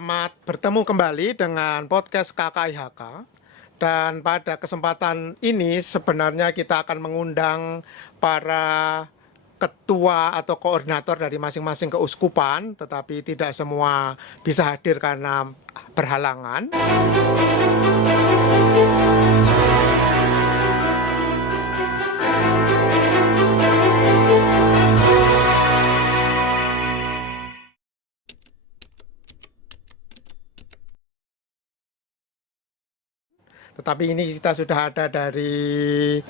Selamat bertemu kembali dengan podcast KKIHK. Dan pada kesempatan ini sebenarnya kita akan mengundang para ketua atau koordinator dari masing-masing keuskupan, tetapi tidak semua bisa hadir karena berhalangan. Tetapi ini kita sudah ada dari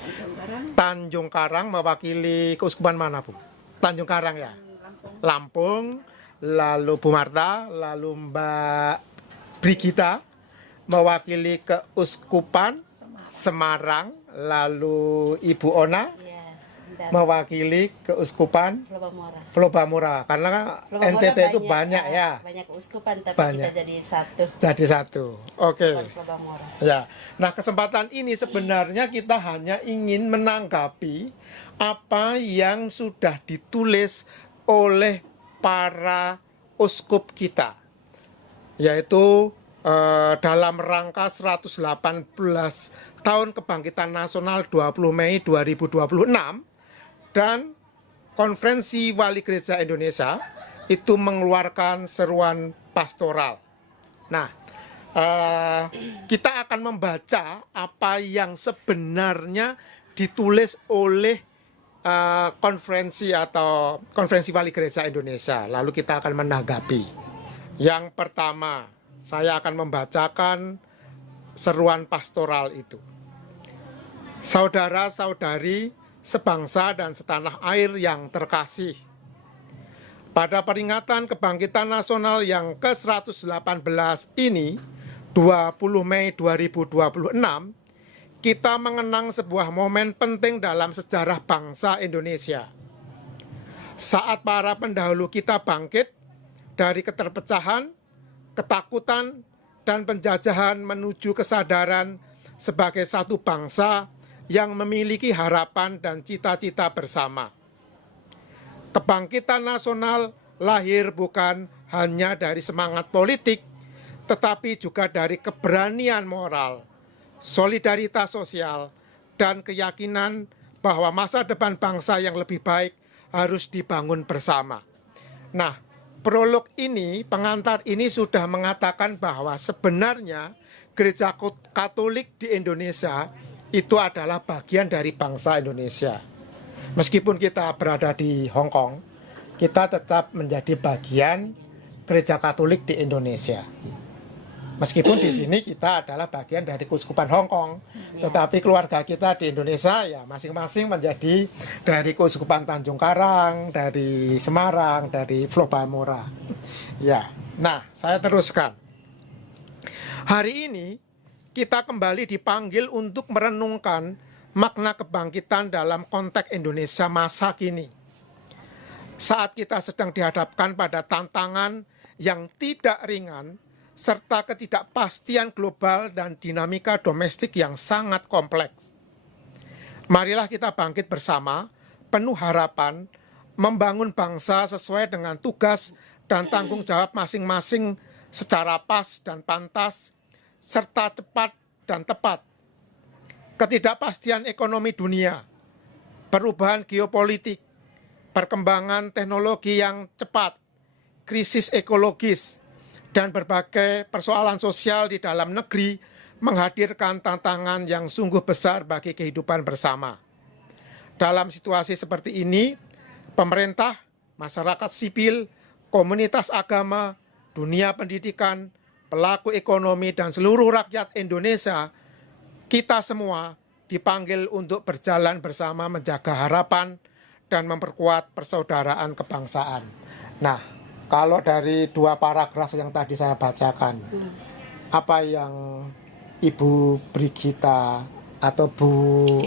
Tanjung Karang mewakili keuskupan mana, Bu? Tanjung Karang ya? Lampung. Lalu Bu Marta, lalu Mbak Brigita mewakili keuskupan Semarang, lalu Ibu Ona mewakili keuskupan Flobamura. Karena NTT itu banyak ya. Banyak keuskupan tapi Banyak. kita jadi satu. Jadi satu. Oke. Flobamura. Ya. Nah, kesempatan ini sebenarnya kita hanya ingin menanggapi apa yang sudah ditulis oleh para uskup kita. Yaitu dalam rangka 118 tahun kebangkitan nasional 20 Mei 2026 dan Konferensi Wali Gereja Indonesia itu mengeluarkan seruan pastoral. Nah, kita akan membaca apa yang sebenarnya ditulis oleh konferensi Wali Gereja Indonesia. Lalu kita akan menanggapi. Yang pertama, saya akan membacakan seruan pastoral itu. Saudara-saudari sebangsa dan setanah air yang terkasih, pada peringatan kebangkitan nasional yang ke-118 ini, 20 Mei 2026, kita mengenang sebuah momen penting dalam sejarah bangsa Indonesia. Saat para pendahulu kita bangkit dari keterpecahan, ketakutan, dan penjajahan menuju kesadaran sebagai satu bangsa yang memiliki harapan dan cita-cita bersama. Kebangkitan nasional lahir bukan hanya dari semangat politik, tetapi juga dari keberanian moral, solidaritas sosial, dan keyakinan bahwa masa depan bangsa yang lebih baik harus dibangun bersama. Nah, prolog ini, pengantar ini sudah mengatakan bahwa sebenarnya Gereja Katolik di Indonesia itu adalah bagian dari bangsa Indonesia. Meskipun kita berada di Hong Kong, kita tetap menjadi bagian Gereja Katolik di Indonesia. Meskipun di sini kita adalah bagian dari Keuskupan Hong Kong, tetapi keluarga kita di Indonesia ya masing-masing menjadi dari Keuskupan Tanjung Karang, dari Semarang, dari Flobamura. Ya, nah saya teruskan. Hari ini kita kembali dipanggil untuk merenungkan makna kebangkitan dalam konteks Indonesia masa kini. Saat kita sedang dihadapkan pada tantangan yang tidak ringan, serta ketidakpastian global dan dinamika domestik yang sangat kompleks. Marilah kita bangkit bersama, penuh harapan, membangun bangsa sesuai dengan tugas dan tanggung jawab masing-masing secara pas dan pantas, serta cepat dan tepat. Ketidakpastian ekonomi dunia, perubahan geopolitik, perkembangan teknologi yang cepat, krisis ekologis, dan berbagai persoalan sosial di dalam negeri menghadirkan tantangan yang sungguh besar bagi kehidupan bersama. Dalam situasi seperti ini, pemerintah, masyarakat sipil, komunitas agama, dunia pendidikan, pelaku ekonomi, dan seluruh rakyat Indonesia, kita semua dipanggil untuk berjalan bersama menjaga harapan dan memperkuat persaudaraan kebangsaan. Nah, kalau dari dua paragraf yang tadi saya bacakan, apa yang Ibu Brigita atau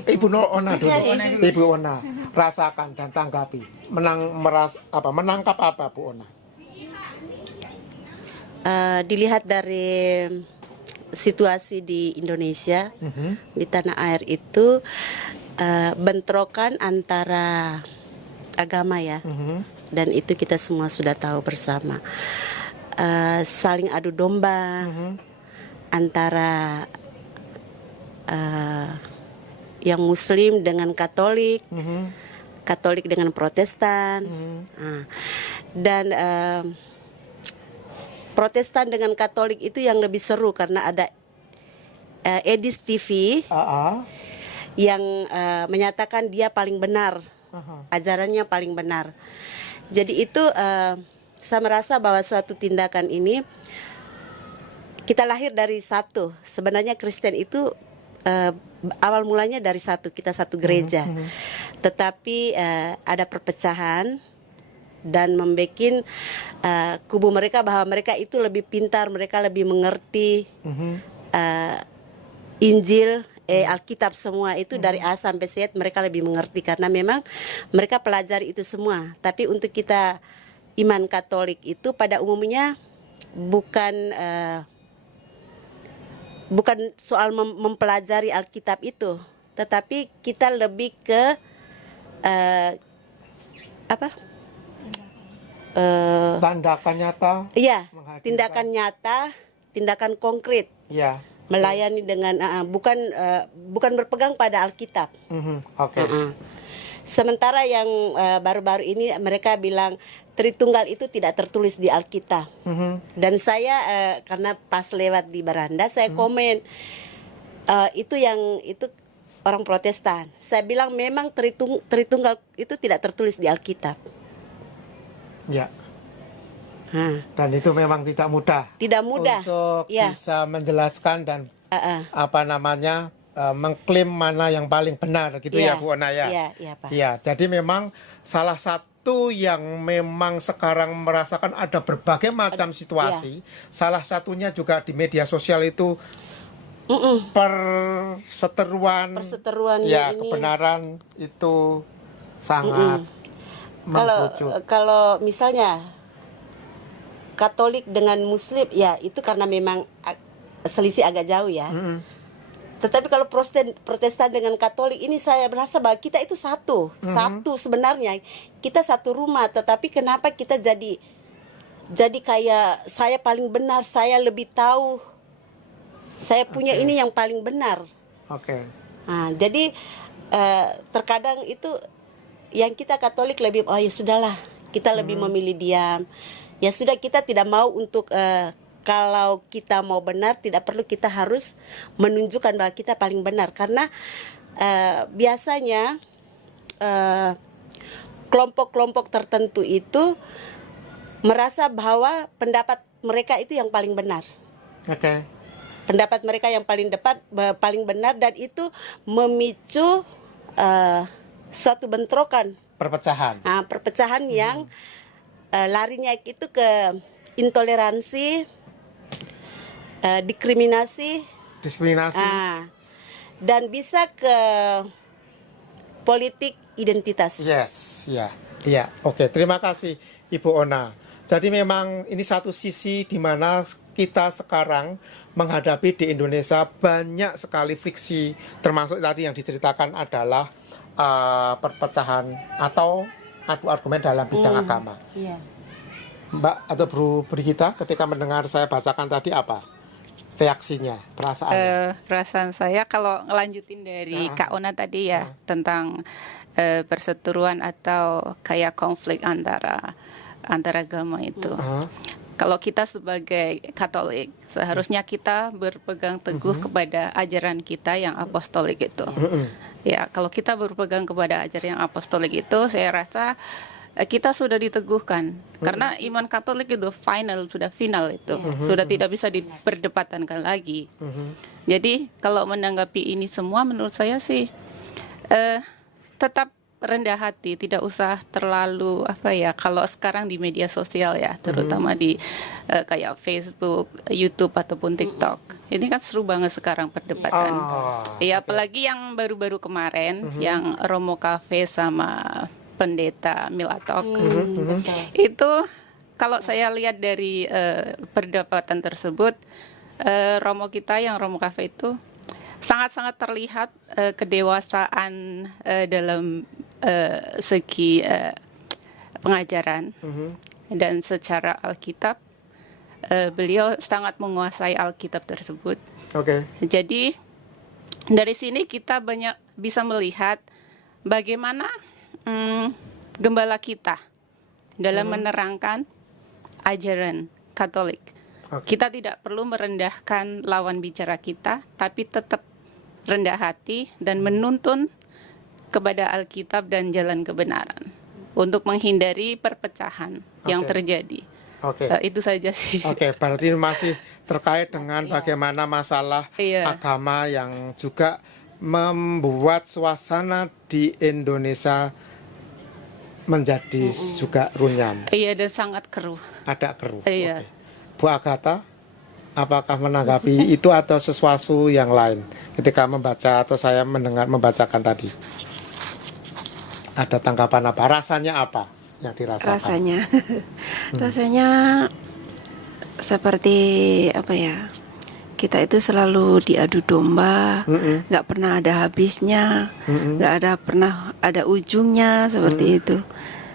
Ibu Ona dulu, Ibu Ona rasakan dan tanggapi, menangkap apa Bu Ona? Dilihat dari situasi di Indonesia, di tanah air itu bentrokan antara agama ya, dan itu kita semua sudah tahu bersama. saling adu domba antara yang Muslim dengan Katolik, Katolik dengan Protestan. Dan Protestan dengan Katolik itu yang lebih seru karena ada Edis TV yang menyatakan dia paling benar, ajarannya paling benar. Jadi itu saya merasa bahwa suatu tindakan ini kita lahir dari satu. Sebenarnya Kristen itu awal mulanya dari satu, kita satu gereja. Tetapi ada perpecahan dan membuat kubu mereka bahwa mereka itu lebih pintar, mereka lebih mengerti Injil, Alkitab semua itu dari A sampai Z mereka lebih mengerti karena memang mereka pelajari itu semua. Tapi untuk kita iman Katolik itu pada umumnya bukan soal mempelajari Alkitab itu, tetapi kita lebih ke Tindakan nyata. Iya, tindakan nyata, tindakan konkret. Ya. Melayani dengan bukan berpegang pada Alkitab. Oke. Sementara yang baru-baru ini mereka bilang Tritunggal itu tidak tertulis di Alkitab. Dan saya karena pas lewat di beranda saya komen itu orang Protestan. Saya bilang memang Tritunggal itu tidak tertulis di Alkitab. Ya. Dan itu memang tidak mudah. Tidak mudah untuk bisa menjelaskan dan mengklaim mana yang paling benar gitu ya Bu Ona ya. Iya, Pak. Iya, jadi memang salah satu yang memang sekarang merasakan ada berbagai macam situasi. Salah satunya juga di media sosial itu perseteruan ya ini. Kebenaran itu sangat mengkerucut. Kalau misalnya Katolik dengan Muslim ya itu karena memang selisih agak jauh ya. Tetapi kalau Protestan dengan Katolik ini saya merasa bahwa kita itu satu sebenarnya. Kita satu rumah, tetapi kenapa kita jadi kayak saya paling benar, saya lebih tahu, saya punya ini yang paling benar. Nah, jadi terkadang itu yang kita Katolik lebih ya sudahlah, kita lebih memilih diam. Ya sudah, kita tidak mau untuk kalau kita mau benar tidak perlu kita harus menunjukkan bahwa kita paling benar karena biasanya kelompok-kelompok tertentu itu merasa bahwa pendapat mereka itu yang paling benar. Pendapat mereka yang paling benar dan itu memicu suatu bentrokan, perpecahan yang larinya itu ke intoleransi, diskriminasi, dan bisa ke politik identitas. Oke, terima kasih Ibu Ona. Jadi memang ini satu sisi di mana kita sekarang menghadapi di Indonesia banyak sekali friksi, termasuk tadi yang diceritakan adalah perpecahan atau adu argumen dalam bidang agama. Mbak atau Bro Brigita ketika mendengar saya bacakan tadi apa reaksinya, perasaannya? Perasaan saya kalau ngelanjutin dari Kak Ona tadi ya tentang perseteruan atau kayak konflik antara agama itu. Kalau kita sebagai Katolik seharusnya kita berpegang teguh kepada ajaran kita yang apostolik itu. Ya, kalau kita berpegang kepada ajaran yang apostolik itu, saya rasa kita sudah diteguhkan. Karena iman Katolik itu sudah final itu. Sudah tidak bisa diperdebatkan lagi. Jadi, kalau menanggapi ini semua menurut saya sih tetap rendah hati, tidak usah terlalu kalau sekarang di media sosial ya, terutama di kayak Facebook, YouTube ataupun TikTok. Ini kan seru banget sekarang perdebatan. Apalagi yang baru-baru kemarin yang Romo Cafe sama Pendeta Milatok. Itu kalau saya lihat dari perdebatan tersebut, Romo kita yang Romo Cafe itu sangat-sangat terlihat kedewasaan dalam segi pengajaran dan secara Alkitab beliau sangat menguasai Alkitab tersebut. Oke. Jadi dari sini kita banyak bisa melihat bagaimana gembala kita dalam menerangkan ajaran Katolik. Oke. Kita tidak perlu merendahkan lawan bicara kita, tapi tetap rendah hati dan menuntun kepada Alkitab dan jalan kebenaran untuk menghindari perpecahan yang Oke. terjadi. Oke. Itu saja sih. Oke, berarti masih terkait dengan bagaimana masalah Iya. agama yang juga membuat suasana di Indonesia menjadi juga runyam, Iya, dan sangat keruh. ada keruh. Iya. Oke. Bu Agatha, apakah menanggapi itu atau sesuatu yang lain ketika membaca atau saya mendengar membacakan tadi? Ada tanggapan apa? Rasanya apa yang dirasakan? Rasanya seperti apa ya, kita itu selalu diadu domba, nggak pernah ada habisnya, nggak ada pernah ada ujungnya seperti itu.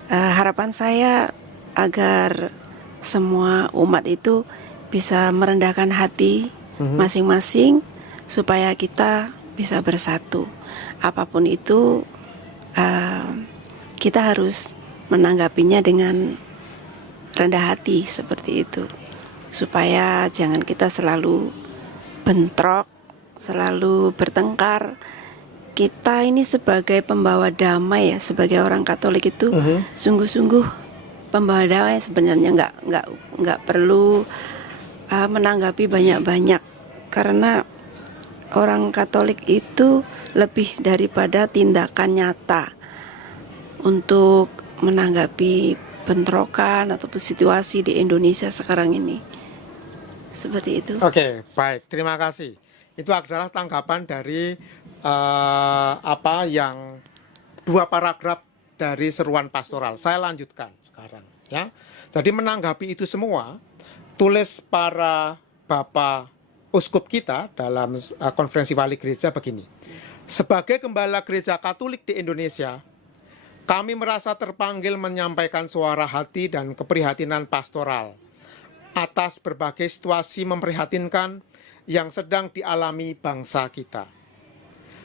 Harapan saya agar semua umat itu bisa merendahkan hati masing-masing supaya kita bisa bersatu. Apapun itu kita harus menanggapinya dengan rendah hati seperti itu, supaya jangan kita selalu bentrok, selalu bertengkar. Kita ini sebagai pembawa damai ya, sebagai orang Katolik itu sungguh-sungguh pembawa damai. Sebenarnya nggak perlu menanggapi banyak-banyak, karena orang Katolik itu lebih daripada tindakan nyata untuk menanggapi bentrokan ataupun situasi di Indonesia sekarang ini. Seperti itu. Oke, baik. Terima kasih. Itu adalah tanggapan dari apa yang dua paragraf dari seruan pastoral. Saya lanjutkan sekarang, ya. Jadi menanggapi itu semua, tulis para bapak uskup kita dalam konferensi wali gereja begini. Sebagai gembala gereja Katolik di Indonesia, kami merasa terpanggil menyampaikan suara hati dan keprihatinan pastoral atas berbagai situasi memprihatinkan yang sedang dialami bangsa kita.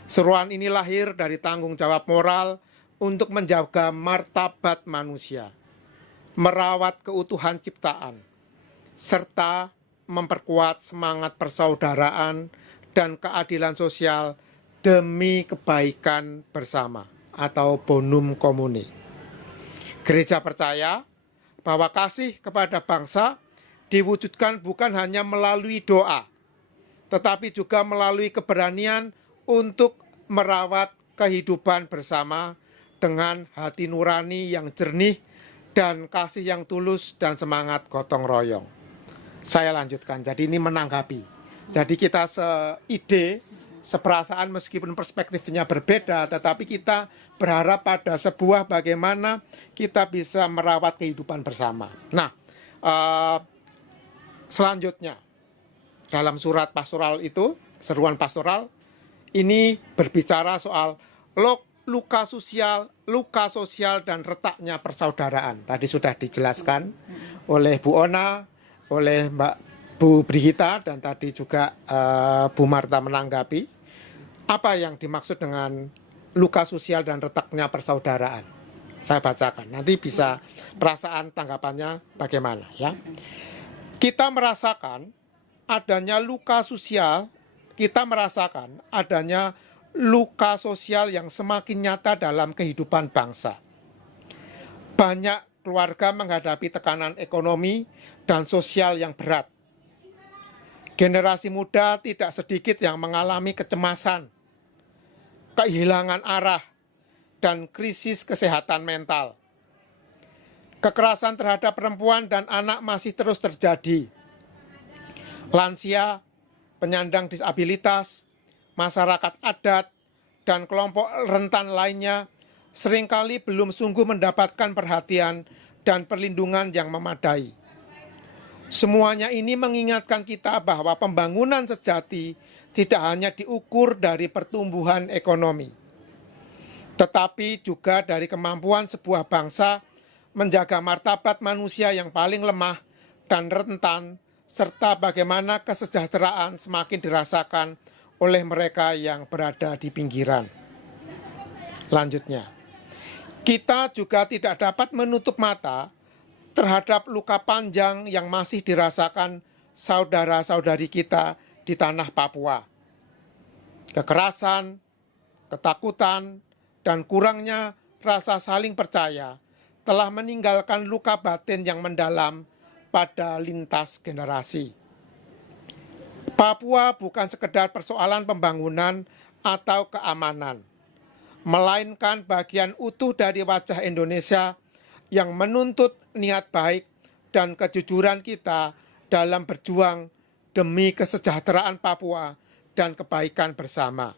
Seruan ini lahir dari tanggung jawab moral untuk menjaga martabat manusia, merawat keutuhan ciptaan, serta memperkuat semangat persaudaraan dan keadilan sosial demi kebaikan bersama atau bonum comune. Gereja percaya bahwa kasih kepada bangsa diwujudkan bukan hanya melalui doa, tetapi juga melalui keberanian untuk merawat kehidupan bersama dengan hati nurani yang jernih dan kasih yang tulus dan semangat gotong royong. Saya lanjutkan, jadi ini menanggapi. Jadi kita seide, seperasaan meskipun perspektifnya berbeda, tetapi kita berharap pada sebuah bagaimana kita bisa merawat kehidupan bersama. Nah, selanjutnya dalam surat pastoral itu, seruan pastoral, ini berbicara soal luka sosial dan retaknya persaudaraan. Tadi sudah dijelaskan oleh Bu Ona, oleh Mbak Bu Brigita, dan tadi juga Bu Marta menanggapi. Apa yang dimaksud dengan luka sosial dan retaknya persaudaraan? Saya bacakan, nanti bisa perasaan tanggapannya bagaimana, ya. Kita merasakan adanya luka sosial, luka sosial yang semakin nyata dalam kehidupan bangsa. Banyak keluarga menghadapi tekanan ekonomi dan sosial yang berat. Generasi muda tidak sedikit yang mengalami kecemasan, kehilangan arah, dan krisis kesehatan mental. Kekerasan terhadap perempuan dan anak masih terus terjadi. Lansia, penyandang disabilitas, masyarakat adat, dan kelompok rentan lainnya seringkali belum sungguh mendapatkan perhatian dan perlindungan yang memadai. Semuanya ini mengingatkan kita bahwa pembangunan sejati tidak hanya diukur dari pertumbuhan ekonomi, tetapi juga dari kemampuan sebuah bangsa menjaga martabat manusia yang paling lemah dan rentan serta bagaimana kesejahteraan semakin dirasakan oleh mereka yang berada di pinggiran. Lanjutnya, kita juga tidak dapat menutup mata terhadap luka panjang yang masih dirasakan saudara-saudari kita di tanah Papua. Kekerasan, ketakutan, dan kurangnya rasa saling percaya telah meninggalkan luka batin yang mendalam pada lintas generasi. Papua bukan sekedar persoalan pembangunan atau keamanan, melainkan bagian utuh dari wajah Indonesia yang menuntut niat baik dan kejujuran kita dalam berjuang demi kesejahteraan Papua dan kebaikan bersama.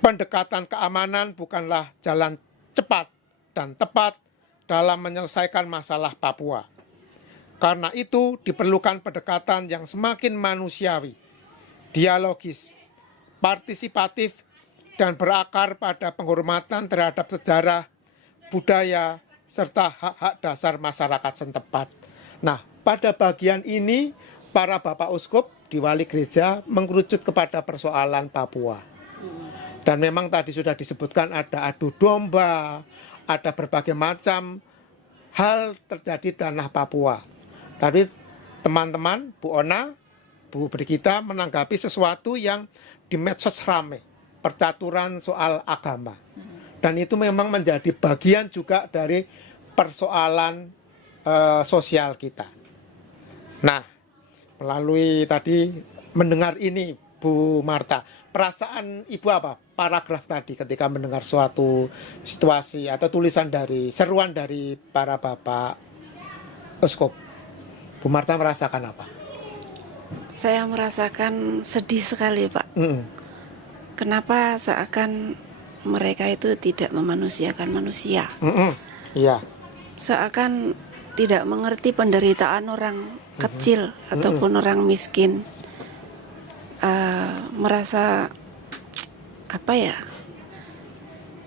Pendekatan keamanan bukanlah jalan cepat dan tepat dalam menyelesaikan masalah Papua. Karena itu diperlukan pendekatan yang semakin manusiawi, dialogis, partisipatif, dan berakar pada penghormatan terhadap sejarah, budaya, serta hak-hak dasar masyarakat setempat. Nah, pada bagian ini, para Bapak Uskup di Wali Gereja mengerucut kepada persoalan Papua. Dan memang tadi sudah disebutkan ada adu domba, ada berbagai macam hal terjadi di tanah Papua. Tapi teman-teman, Bu Ona, Bu Brigita menanggapi sesuatu yang di medsos rame, percaturan soal agama. Dan itu memang menjadi bagian juga dari persoalan sosial kita. Nah, melalui tadi mendengar ini, Bu Marta, perasaan Ibu apa? Paragraf tadi ketika mendengar suatu situasi atau tulisan dari, seruan dari para Bapak Uskup. Bu Marta merasakan apa? Saya merasakan sedih sekali, Pak. Kenapa seakan mereka itu tidak memanusiakan manusia? Iya. Seakan tidak mengerti penderitaan orang kecil ataupun orang miskin. Merasa apa ya?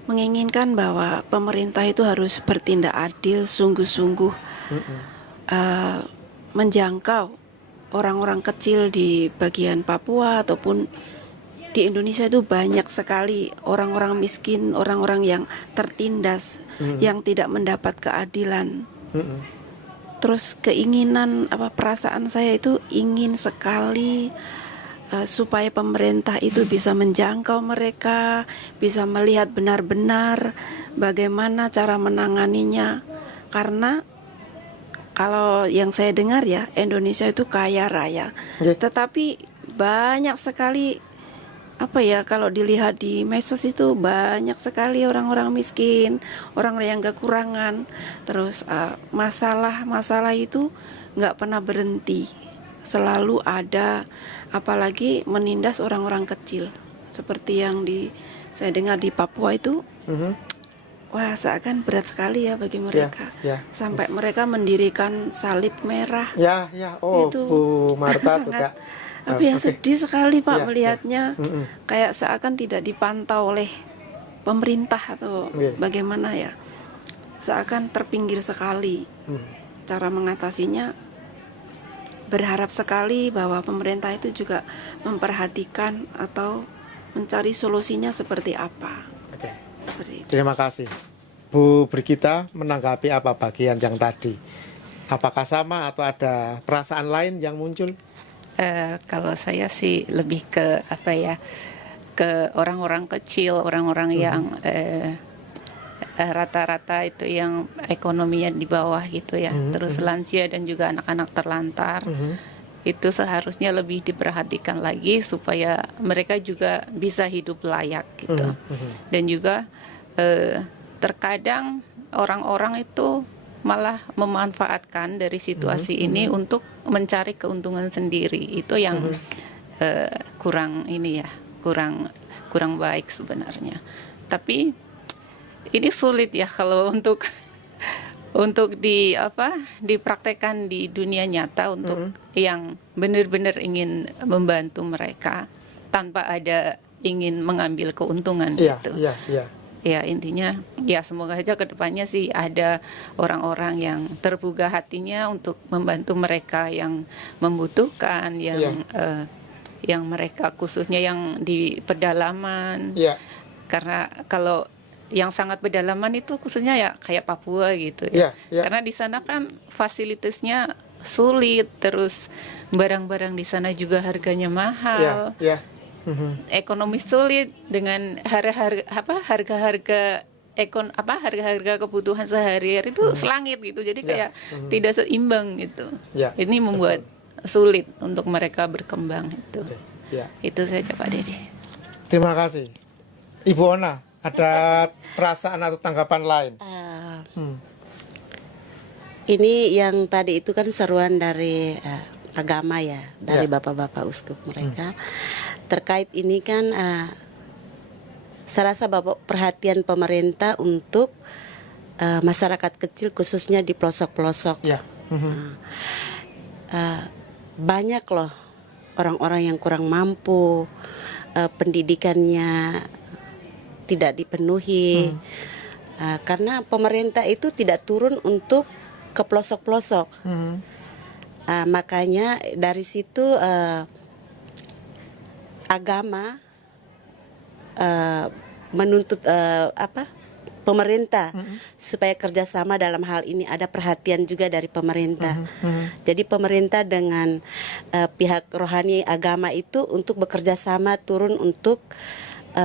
Menginginkan bahwa pemerintah itu harus bertindak adil, sungguh-sungguh menjangkau orang-orang kecil di bagian Papua ataupun di Indonesia. Itu banyak sekali orang-orang miskin, orang-orang yang tertindas, yang tidak mendapat keadilan. Terus keinginan perasaan saya itu ingin sekali supaya pemerintah itu bisa menjangkau mereka, bisa melihat benar-benar bagaimana cara menanganinya. Karena kalau yang saya dengar ya, Indonesia itu kaya raya, tetapi banyak sekali kalau dilihat di medsos itu banyak sekali orang-orang miskin, orang yang kekurangan. Terus masalah itu nggak pernah berhenti, selalu ada, apalagi menindas orang-orang kecil seperti yang saya dengar di Papua itu. Wah, seakan berat sekali ya bagi mereka. Sampai mereka mendirikan salib merah. Oh, itu Bu Marta juga. Sedih sekali Pak melihatnya. Kayak seakan tidak dipantau oleh pemerintah atau bagaimana ya. Seakan terpinggir sekali. Cara mengatasinya, berharap sekali bahwa pemerintah itu juga memperhatikan atau mencari solusinya seperti apa. Terima kasih. Bu Brigita menanggapi apa bagian yang tadi? Apakah sama atau ada perasaan lain yang muncul? Kalau saya sih lebih ke ke orang-orang kecil, orang-orang yang rata-rata itu yang ekonominya di bawah gitu ya. Terus lansia dan juga anak-anak terlantar. Itu seharusnya lebih diperhatikan lagi supaya mereka juga bisa hidup layak gitu. Dan juga terkadang orang-orang itu malah memanfaatkan dari situasi ini untuk mencari keuntungan sendiri. Itu yang kurang baik sebenarnya. Tapi ini sulit ya kalau untuk dipraktekkan di dunia nyata untuk yang benar-benar ingin membantu mereka tanpa ada ingin mengambil keuntungan gitu. Ya intinya ya semoga saja kedepannya sih ada orang-orang yang terbuka hatinya untuk membantu mereka yang membutuhkan, yang mereka khususnya yang di pedalaman. Iya. Karena kalau yang sangat pedalaman itu khususnya ya kayak Papua gitu Iya, ya. iya. Karena di sana kan fasilitasnya sulit, terus barang-barang di sana juga harganya Iya, mahal. iya. Mhm. Ekonomi sulit dengan harga-harga harga-harga kebutuhan sehari-hari itu selangit gitu. Jadi kayak tidak seimbang gitu. Ya, Ini membuat sulit untuk mereka berkembang itu. Ya. Itu saja Pak Dede. Terima kasih. Ibu Ona, ada perasaan atau tanggapan lain? Ini yang tadi itu kan seruan dari agama ya, dari bapak-bapak uskup mereka. Terkait ini kan saya rasa bapak perhatian pemerintah untuk masyarakat kecil khususnya di pelosok-pelosok. Ya. Banyak loh orang-orang yang kurang mampu, pendidikannya tidak dipenuhi, karena pemerintah itu tidak turun untuk ke pelosok-pelosok. Makanya dari situ agama menuntut pemerintah supaya kerjasama dalam hal ini, ada perhatian juga dari pemerintah. Jadi pemerintah dengan pihak rohani agama itu untuk bekerja sama turun untuk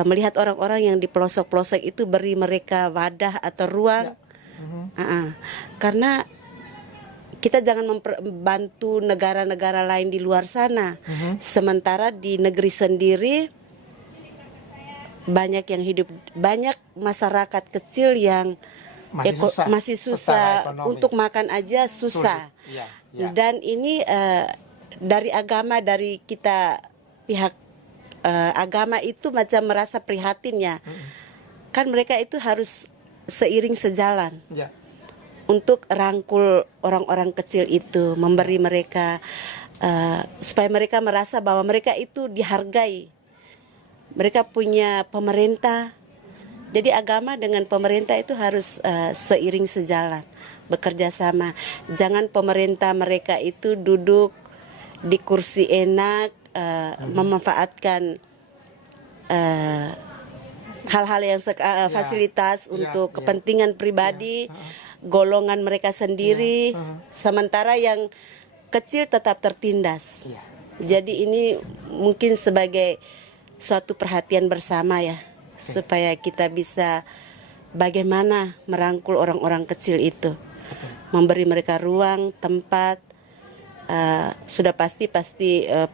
melihat orang-orang yang di pelosok-pelosok itu, beri mereka wadah atau ruang. Karena kita jangan membantu negara-negara lain di luar sana, sementara di negeri sendiri banyak yang hidup, banyak masyarakat kecil yang masih susah untuk makan aja susah. Dan ini dari agama, dari kita pihak agama itu macam merasa prihatin ya. Kan mereka itu harus seiring sejalan. Untuk rangkul orang-orang kecil itu, memberi mereka supaya mereka merasa bahwa mereka itu dihargai. Mereka punya pemerintah. Jadi agama dengan pemerintah itu harus seiring sejalan, bekerja sama. Jangan pemerintah mereka itu duduk di kursi enak, memanfaatkan hal-hal yang fasilitas untuk kepentingan pribadi, golongan mereka sendiri, sementara yang kecil tetap tertindas. Jadi ini mungkin sebagai suatu perhatian bersama ya, supaya kita bisa bagaimana merangkul orang-orang kecil itu, memberi mereka ruang, tempat, sudah pasti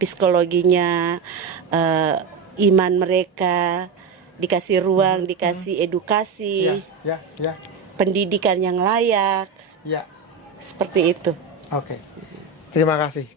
psikologinya, iman mereka dikasih ruang, dikasih edukasi, pendidikan yang layak, seperti itu. Oke, terima kasih.